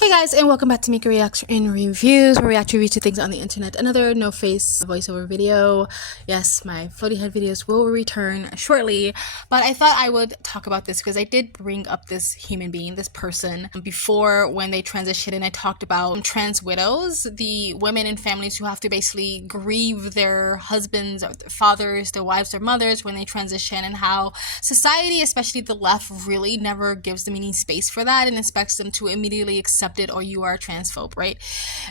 Hey guys, and welcome back to Mika Reacts and Reviews, where we react to review things on the internet. Another no-face voiceover video. Yes, my floaty head videos will return shortly, but I thought I would talk about this because I did bring up this human being, this person, before when they transitioned, and I talked about trans widows, the women and families who have to basically grieve their husbands or their fathers, their wives, their mothers when they transition, and how society, especially the left, really never gives them any space for that and expects them to immediately accept it, or you are a transphobe, right?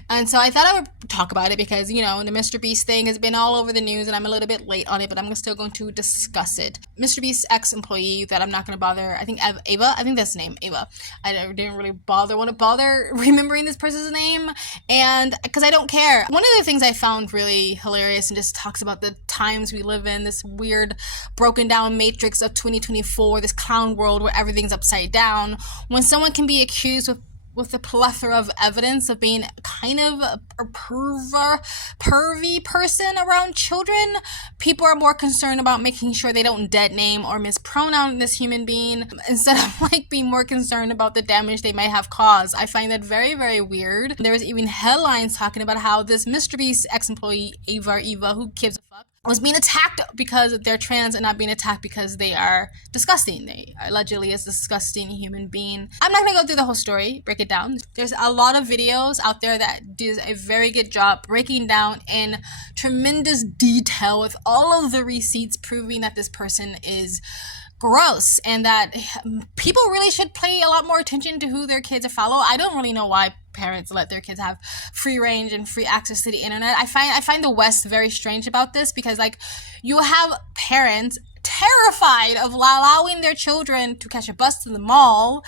And so I thought I would talk about it because, you know, the Mr. Beast thing has been all over the news and I'm a little bit late on it, but I'm still going to discuss it. Mr. Beast's ex-employee that I'm not going to bother, I think Ava, I think that's the name, Ava. I didn't really want to bother remembering this person's name, and because I don't care. One of the things I found really hilarious and just talks about the times we live in, this weird broken down matrix of 2024, this clown world where everything's upside down, when someone can be accused with a plethora of evidence of being kind of a pervy person around children, people are more concerned about making sure they don't dead name or mispronoun this human being instead of like being more concerned about the damage they might have caused. I find that very, very weird. There was even headlines talking about how this Mr. Beast ex-employee, Ava, who gives a fuck, was being attacked because they're trans and not being attacked because they are disgusting. They are allegedly a disgusting human being. I'm not going to go through the whole story, break it down. There's a lot of videos out there that do a very good job breaking down in tremendous detail with all of the receipts proving that this person is gross and that people really should pay a lot more attention to who their kids follow. I don't really know why parents let their kids have free range and free access to the internet. I find the West very strange about this because, like, you have parents terrified of allowing their children to catch a bus to the mall,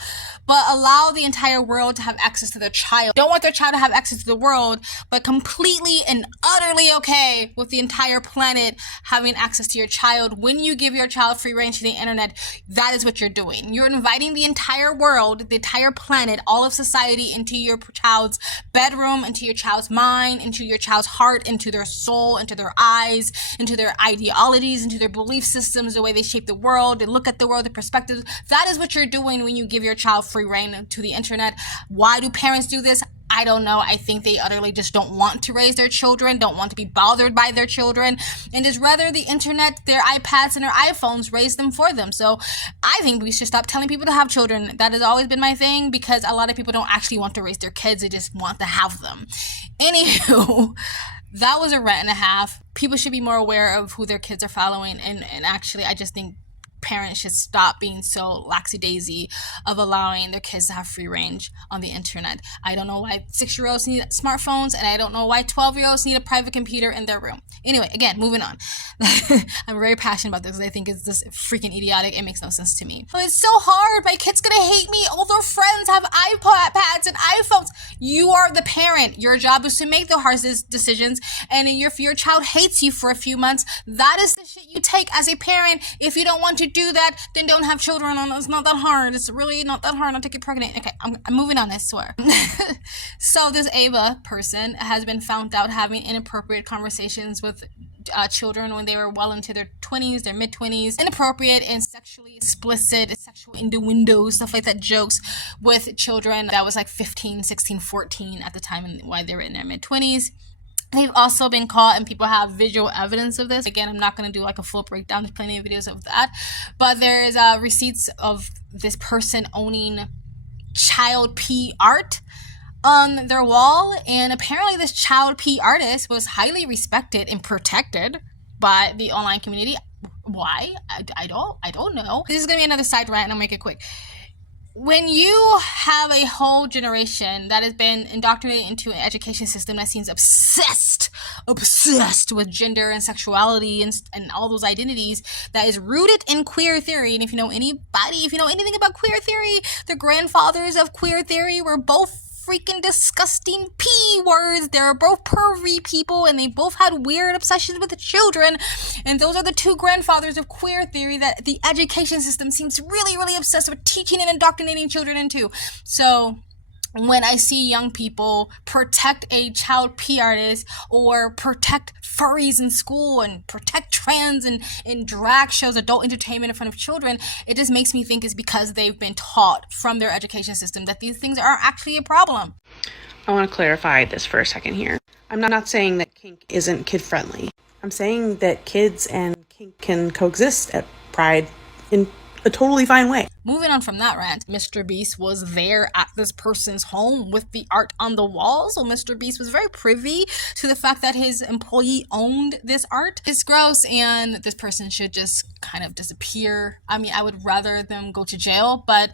but allow the entire world to have access to their child. Don't want their child to have access to the world, but completely and utterly okay with the entire planet having access to your child. When you give your child free range to the internet, that is what you're doing. You're inviting the entire world, the entire planet, all of society into your child's bedroom, into your child's mind, into your child's heart, into their soul, into their eyes, into their ideologies, into their belief systems, the way they shape the world, they look at the world, the perspectives. That is what you're doing when you give your child free reign to the internet. Why do parents do this? I don't know. I think they utterly just don't want to raise their children, don't want to be bothered by their children, and just rather the internet, their iPads and their iPhones raise them for them. So I think we should stop telling people to have children. That has always been my thing, because a lot of people don't actually want to raise their kids, they just want to have them. Anywho, that was a rant and a half. People should be more aware of who their kids are following, and actually I just think parents should stop being so laxy-daisy of allowing their kids to have free range on the internet. I don't know why 6-year-olds need smartphones, and I don't know why 12-year-olds need a private computer in their room. Anyway, again, moving on. I'm very passionate about this because I think it's just freaking idiotic. It makes no sense to me. Oh, it's so hard. My kid's gonna hate me. All their friends have iPads and iPhones. You are the parent. Your job is to make the hard decisions, and if your child hates you for a few months, that is the shit you take as a parent. If you don't want to do that, then don't have children. It's not that hard. It's really not that hard not to get pregnant. Okay, I'm moving on, I swear. So this Ava person has been found out having inappropriate conversations with children when they were well into their 20s, their mid-20s, inappropriate and sexually explicit, sexual innuendo, stuff like that, jokes with children that was like 15, 16, 14 at the time, and why they were in their mid-20s. They've also been caught, and people have visual evidence of this. Again, I'm not going to do like a full breakdown. There's plenty of videos of that. But there's receipts of this person owning child P art on their wall. And apparently this child P artist was highly respected and protected by the online community. Why? I don't know. This is going to be another side rant, and I'll make it quick. When you have a whole generation that has been indoctrinated into an education system that seems obsessed with gender and sexuality and all those identities, that is rooted in queer theory, and if you know anything about queer theory, the grandfathers of queer theory were both freaking disgusting P words. They're both pervy people, and they both had weird obsessions with the children, and those are the two grandfathers of queer theory that the education system seems really, really obsessed with teaching and indoctrinating children into. So when I see young people protect a child P artist or protect furries in school and protect trans in drag shows, adult entertainment in front of children, it just makes me think it's because they've been taught from their education system that these things are actually a problem. I want to clarify this for a second here. I'm not saying that kink isn't kid-friendly. I'm saying that kids and kink can coexist at Pride in a totally fine way. Moving on from that rant, Mr. Beast was there at this person's home with the art on the wall, so Mr. Beast was very privy to the fact that his employee owned this art. It's gross, and this person should just kind of disappear. I mean, I would rather them go to jail, but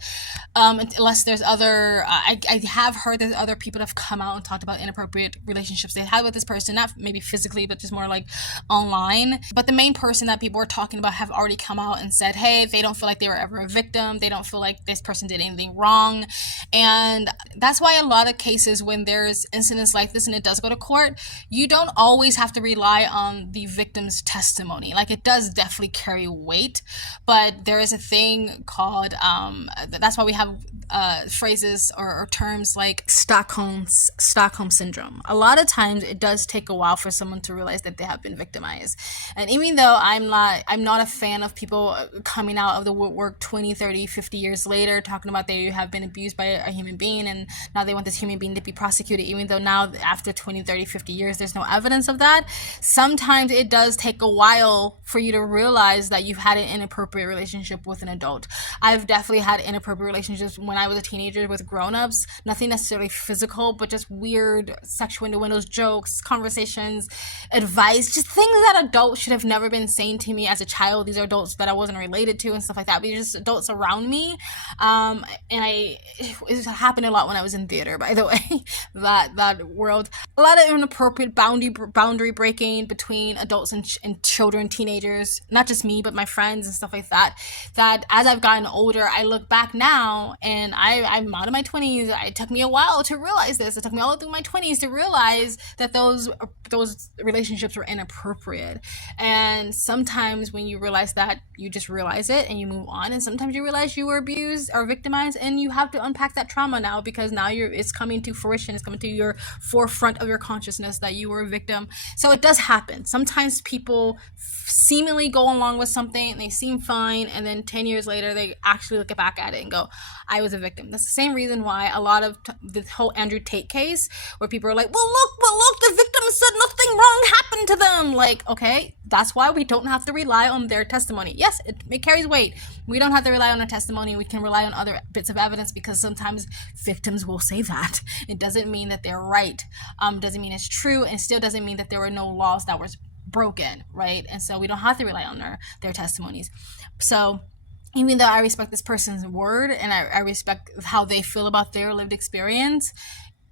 unless there's other, I have heard there's other people that have come out and talked about inappropriate relationships they had with this person, not maybe physically, but just more like online. But the main person that people were talking about have already come out and said, hey, they don't feel like they were ever a victim. They don't feel like this person did anything wrong. And that's why a lot of cases when there's incidents like this and it does go to court, you don't always have to rely on the victim's testimony. Like, it does definitely carry weight, but there is a thing called, that's why we have phrases or terms like Stockholm syndrome. A lot of times it does take a while for someone to realize that they have been victimized. And even though I'm not a fan of people coming out of the woodwork 20, 30, 50 years later talking about they have been abused by a human being and now they want this human being to be prosecuted, even though now after 20, 30, 50 years there's no evidence of that, sometimes it does take a while for you to realize that you've had an inappropriate relationship with an adult. I've definitely had inappropriate relationships when I was a teenager with grown-ups, nothing necessarily physical, but just weird sexual innuendos, jokes, conversations, advice, just things that adults should have never been saying to me as a child. These are adults that I wasn't related to and stuff like that, but just adults around me. And it happened a lot when I was in theater, by the way, that world. A lot of inappropriate boundary breaking between adults and children, teenagers, not just me, but my friends and stuff like that, that as I've gotten older, I look back now and I'm out of my 20s. It took me a while to realize this. It took me all through my 20s to realize that those relationships were inappropriate. And sometimes when you realize that, you just realize it and you move on. And sometimes you realize you were abused or victimized and you have to unpack that trauma now, because now it's coming to fruition. It's coming to your forefront of your consciousness that you were a victim. So it does happen. Sometimes people seemingly go along with something and they seem fine, and then 10 years later they actually look back at it and go, I was a victim. That's the same reason why a lot of the whole Andrew Tate case, where people are like, well look, the victim said nothing wrong happened to them. Like, okay, that's why we don't have to rely on their testimony. Yes, it carries weight. We don't have to rely on their testimony. We can rely on other bits of evidence, because sometimes victims will say that. It doesn't mean that they're right. Doesn't mean it's true, and still doesn't mean that there were no laws that were broken, right? And so we don't have to rely on their testimonies. So even though I respect this person's word and I respect how they feel about their lived experience,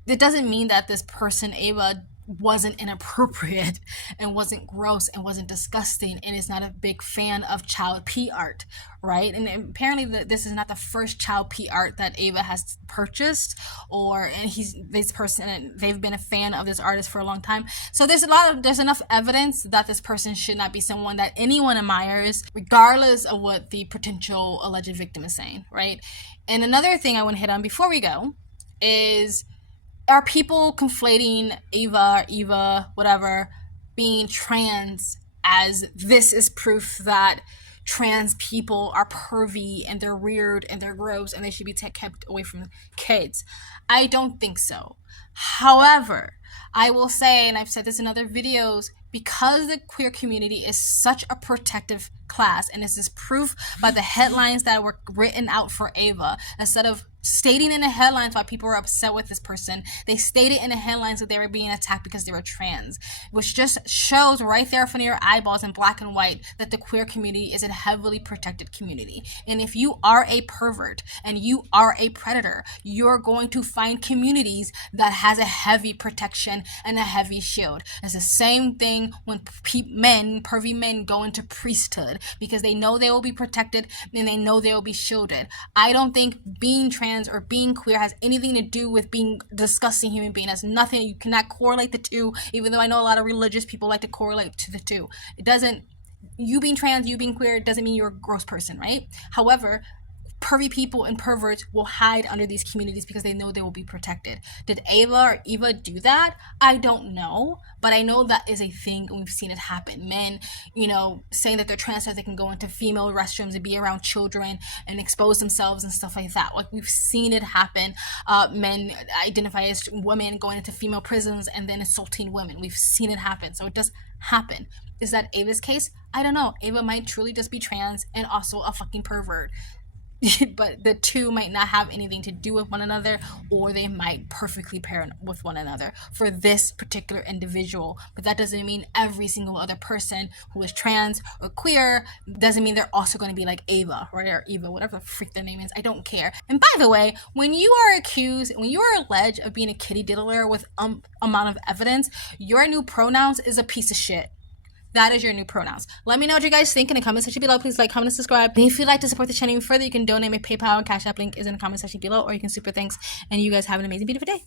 it doesn't mean that this person, Ava, wasn't inappropriate and wasn't gross and wasn't disgusting and is not a big fan of child P art, right? And apparently this is not the first child P art that Ava has purchased, and they've been a fan of this artist for a long time. So there's enough evidence that this person should not be someone that anyone admires, regardless of what the potential alleged victim is saying, right? And another thing I want to hit on before we go is, are people conflating Eva, whatever, being trans as this is proof that trans people are pervy and they're weird and they're gross and they should be kept away from kids? I don't think so. However, I will say, and I've said this in other videos, because the queer community is such a protective class, and this is proof by the headlines that were written out for Ava, instead of stating in the headlines why people were upset with this person, they stated in the headlines that they were being attacked because they were trans, which just shows right there in front of your eyeballs in black and white that the queer community is a heavily protected community. And if you are a pervert and you are a predator, you're going to find communities that has a heavy protection and a heavy shield. It's the same thing when pervy men go into priesthood, because they know they will be protected and they know they will be shielded. I don't think being trans or being queer has anything to do with being a disgusting human being. It has nothing. You cannot correlate the two, even though I know a lot of religious people like to correlate to the two. It doesn't, you being trans, you being queer, it doesn't mean you're a gross person, right? However, pervy people and perverts will hide under these communities because they know they will be protected. Did Ava or Eva do that? I don't know, but I know that is a thing, and we've seen it happen. Men, saying that they're trans so they can go into female restrooms and be around children and expose themselves and stuff like that. Like, we've seen it happen. Men identify as women going into female prisons and then assaulting women. We've seen it happen, so it does happen. Is that Ava's case? I don't know. Ava might truly just be trans and also a fucking pervert. But the two might not have anything to do with one another, or they might perfectly pair with one another for this particular individual. But that doesn't mean every single other person who is trans or queer doesn't mean they're also going to be like Ava, right? Or Eva, whatever the freak their name is. I don't care. And by the way, when you are alleged of being a kitty diddler with amount of evidence, your new pronouns is a piece of shit. That is your new pronouns. Let me know what you guys think in the comment section below. Please like, comment, and subscribe. And if you'd like to support the channel even further, you can donate. My PayPal and Cash App link is in the comment section below, or you can super thanks. And you guys have an amazing, beautiful day.